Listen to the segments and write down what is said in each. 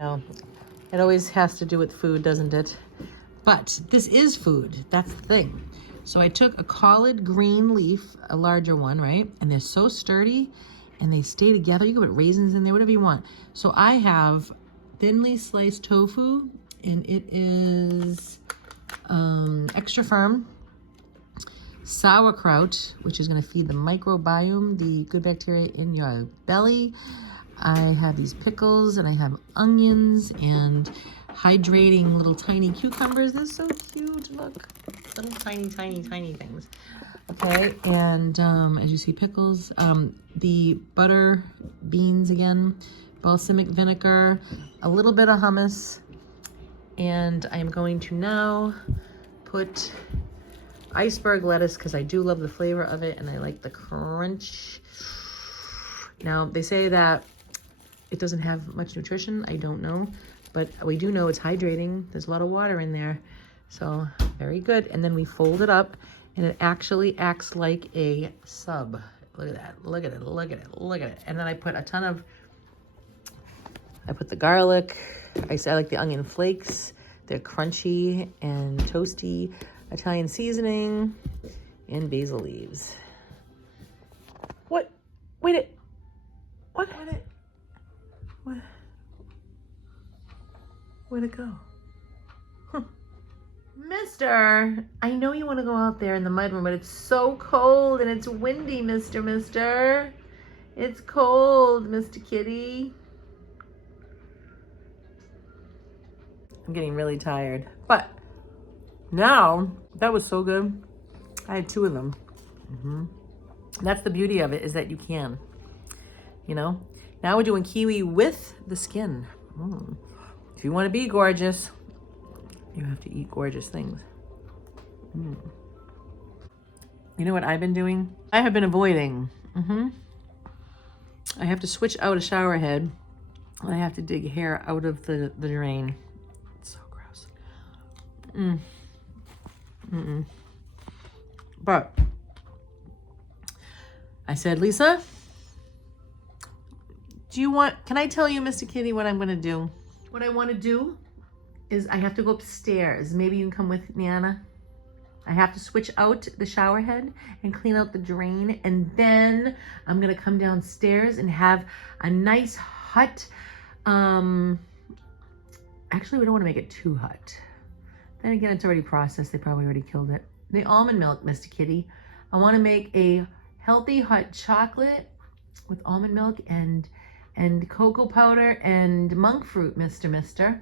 No, it always has to do with food, doesn't it? But this is food. That's the thing. So I took a collard green leaf, a larger one, right? And they're so sturdy and they stay together. You can put raisins in there, whatever you want. So I have thinly sliced tofu, and it is extra firm. Sauerkraut, which is going to feed the microbiome, the good bacteria in your belly. I have these pickles, and I have onions and hydrating little tiny cucumbers. They're so cute. Look, little tiny things. Okay, and as you see, pickles, the butter, beans again, balsamic vinegar, a little bit of hummus, and I'm going to now put iceberg lettuce because I do love the flavor of it and I like the crunch. Now, they say that it doesn't have much nutrition. I don't know, but we do know it's hydrating. There's a lot of water in there, so very good. And then we fold it up, and it actually acts like a sub. Look at that. Look at it. Look at it. Look at it. And then I put I put the garlic. I like the onion flakes. They're crunchy and toasty. Italian seasoning and basil leaves. What? Wait it. What? Where'd it go? Huh. Mister, I know you want to go out there in the mudroom, but it's so cold and it's windy, mister. It's cold, Mr. Kitty. I'm getting really tired, but now, that was so good. I had 2 of them. That's the beauty of it, is that you can, you know? Now we're doing kiwi with the skin. If you want to be gorgeous, you have to eat gorgeous things. You know what I've been doing? I have been avoiding. I have to switch out a shower head. I have to dig hair out of the drain. It's so gross. But I said, Lisa, can I tell you, Mr. Kitty, what I'm going to do? What I want to do is I have to go upstairs. Maybe you can come with me, Anna. I have to switch out the shower head and clean out the drain. And then I'm going to come downstairs and have a nice hot, actually, we don't want to make it too hot. Then again, it's already processed. They probably already killed it. The almond milk, Mr. Kitty. I want to make a healthy hot chocolate with almond milk and cocoa powder and monk fruit, Mister.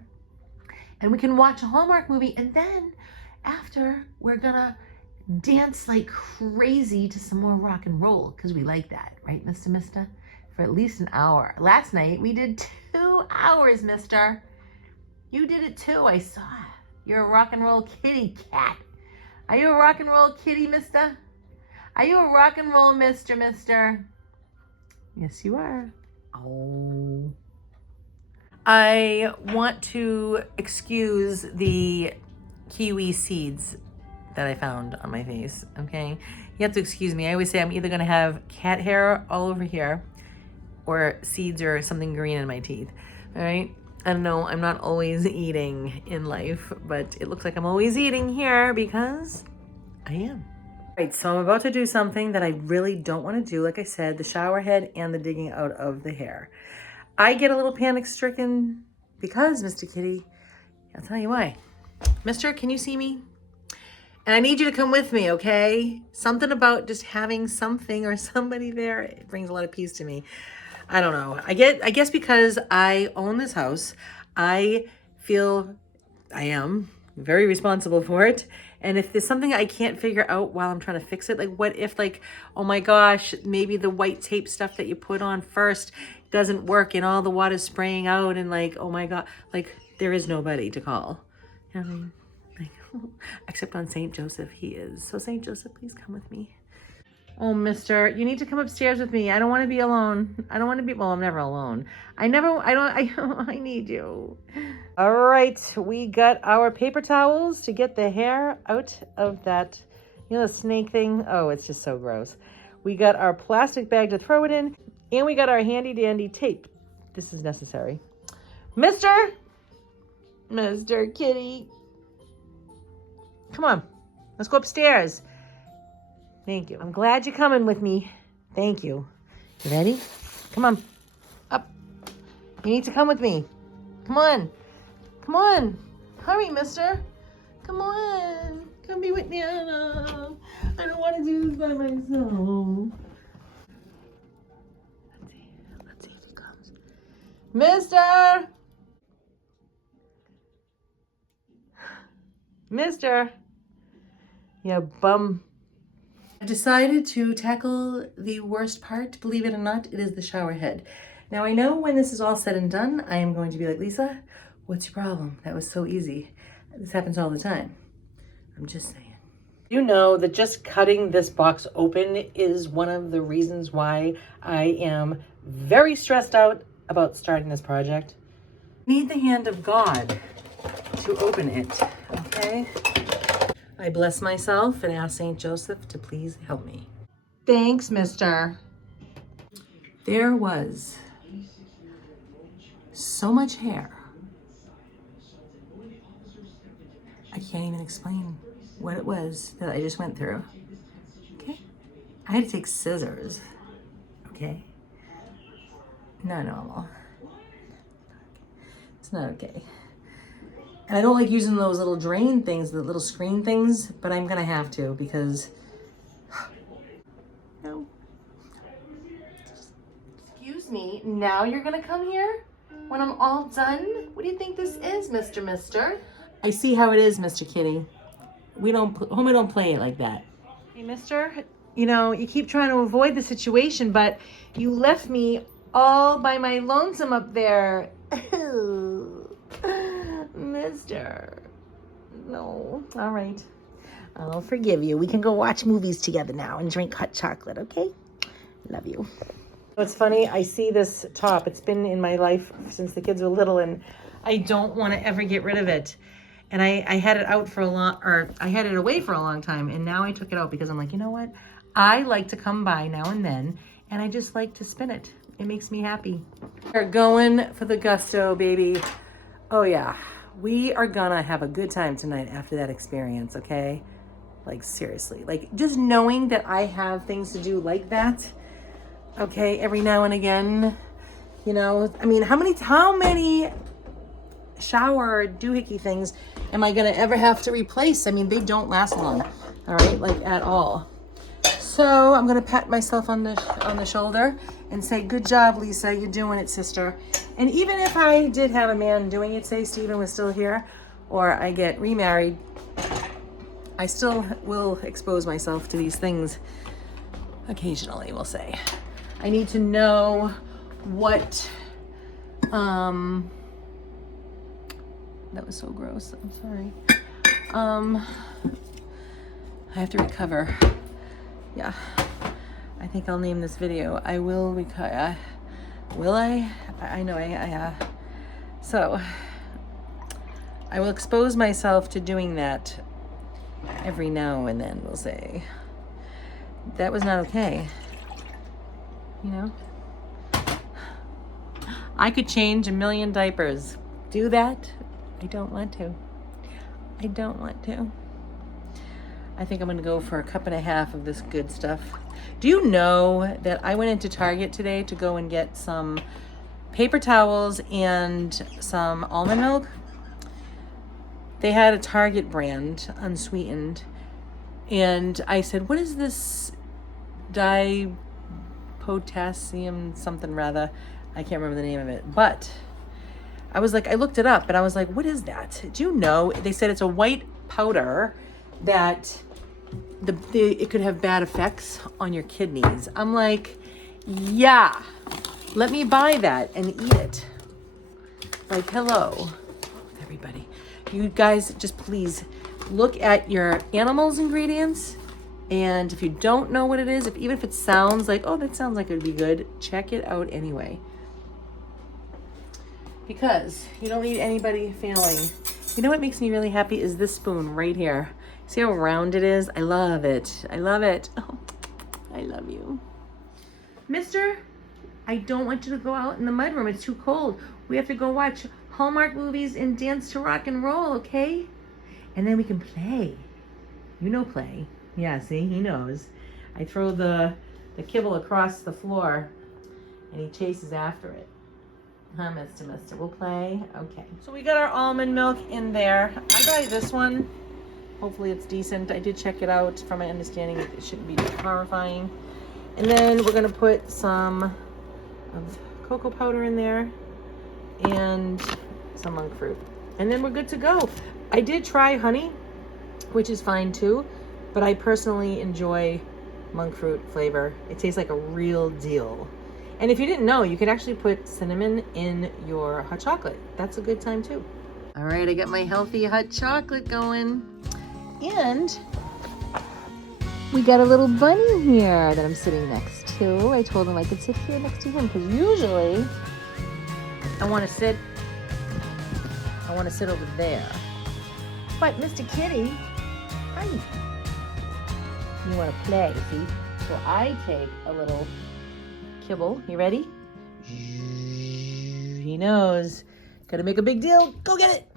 And we can watch a Hallmark movie, and then after, we're gonna dance like crazy to some more rock and roll, because we like that, right, Mister? For at least an hour. Last night, we did 2 hours, mister. You did it too, I saw. You're a rock and roll kitty cat. Are you a rock and roll kitty, mister? Are you a rock and roll mister? Yes, you are. Oh. I want to excuse the kiwi seeds that I found on my face, okay? You have to excuse me. I always say I'm either gonna have cat hair all over here or seeds or something green in my teeth, all right? I don't know, I'm not always eating in life, but it looks like I'm always eating here because I am. All right, so I'm about to do something that I really don't want to do. Like I said, the shower head and the digging out of the hair. I get a little panic stricken because, Mr. Kitty, I'll tell you why. Mister, can you see me? And I need you to come with me, okay? Something about just having something or somebody there, it brings a lot of peace to me. I don't know. I guess because I own this house, I feel I am very responsible for it. And if there's something I can't figure out while I'm trying to fix it, like what if, like, oh my gosh, maybe the white tape stuff that you put on first doesn't work and all the water's spraying out, and like, oh my God, like there is nobody to call. You know what I mean? Like, except on St. Joseph, he is. So St. Joseph, please come with me. Oh, mister, you need to come upstairs with me. I don't want to be alone. I don't want to be, well, I'm never alone. I need you. All right, we got our paper towels to get the hair out of that, you know, the snake thing. Oh, it's just so gross. We got our plastic bag to throw it in, and we got our handy dandy tape. This is necessary. Mr. Kitty. Come on, let's go upstairs. Thank you. I'm glad you're coming with me. Thank you. You ready? Come on, up. You need to come with me. Come on. Come on. Hurry, mister. Come on. Come be with Nana. I don't want to do this by myself. Let's see if he comes. Mister! Mister! Yeah, bum. I've decided to tackle the worst part. Believe it or not, it is the shower head. Now I know when this is all said and done, I am going to be like, Lisa, what's your problem? That was so easy. This happens all the time. I'm just saying. You know that just cutting this box open is one of the reasons why I am very stressed out about starting this project. Need the hand of God to open it, okay? I bless myself and ask Saint Joseph to please help me. Thanks, mister. There was so much hair. I can't even explain what it was that I just went through. Okay? I had to take scissors. Okay? Not normal. It's not okay. And I don't like using those little drain things, the little screen things, but I'm gonna have to because, no. Excuse me, now you're gonna come here when I'm all done? What do you think this is, Mister? I see how it is, Mr. Kitty. Homer don't play it like that. Hey, mister, you know, you keep trying to avoid the situation, but you left me all by my lonesome up there. Mister. No. All right. I'll forgive you. We can go watch movies together now and drink hot chocolate, okay? Love you. It's funny, I see this top. It's been in my life since the kids were little, and I don't want to ever get rid of it. And I had it out for I had it away for a long time, and now I took it out because I'm like, you know what? I like to come by now and then, and I just like to spin it. It makes me happy. We're going for the gusto, baby. Oh yeah, we are gonna have a good time tonight after that experience, okay? Like seriously, like just knowing that I have things to do like that, okay, every now and again, you know, I mean, how many shower doohickey things am I gonna ever have to replace? I mean, they don't last long, all right, like at all. So I'm gonna pat myself on the shoulder and say, good job, Lisa, you're doing it, sister. And even if I did have a man doing it, say Stephen was still here, or I get remarried, I still will expose myself to these things occasionally, we'll say. I need to know what, that was so gross, I'm sorry. I have to recover. Yeah, I think I'll name this video, I will recover. Will I? I know so I will expose myself to doing that every now and then, we'll say. That was not okay. You know? I could change 1,000,000 diapers. Do that? I don't want to. I don't want to. I think I'm gonna go for 1.5 cups of this good stuff. Do you know that I went into Target today to go and get some paper towels and some almond milk? They had a Target brand, unsweetened, and I said, what is this potassium something rather? I can't remember the name of it, but I was like, I looked it up and I was like, what is that? Do you know? They said it's a white powder that it could have bad effects on your kidneys. I'm like, yeah, let me buy that and eat it. Like, hello, everybody. You guys just please look at your animals' ingredients. And if you don't know what it is, even if it sounds like, oh, that sounds like it would be good, check it out anyway. Because you don't need anybody failing. You know what makes me really happy is this spoon right here. See how round it is? I love it. I love it. Oh, I love you. Mister, I don't want you to go out in the mudroom. It's too cold. We have to go watch Hallmark movies and dance to rock and roll, okay? And then we can play. You know play. Yeah, see, he knows. I throw the kibble across the floor and he chases after it. Huh, Mister? We'll play? Okay. So we got our almond milk in there. I buy this one. Hopefully it's decent. I did check it out. From my understanding, it shouldn't be horrifying. And then we're gonna put some of cocoa powder in there and some monk fruit. And then we're good to go. I did try honey, which is fine too, but I personally enjoy monk fruit flavor. It tastes like a real deal. And if you didn't know, you could actually put cinnamon in your hot chocolate. That's a good time too. All right, I got my healthy hot chocolate going. And we got a little bunny here that I'm sitting next to. I told him I could sit here next to him because usually I want to sit over there. But Mr. Kitty, hi. You want to play, see? So I take a little kibble. You ready? He knows. Gotta make a big deal. Go get it.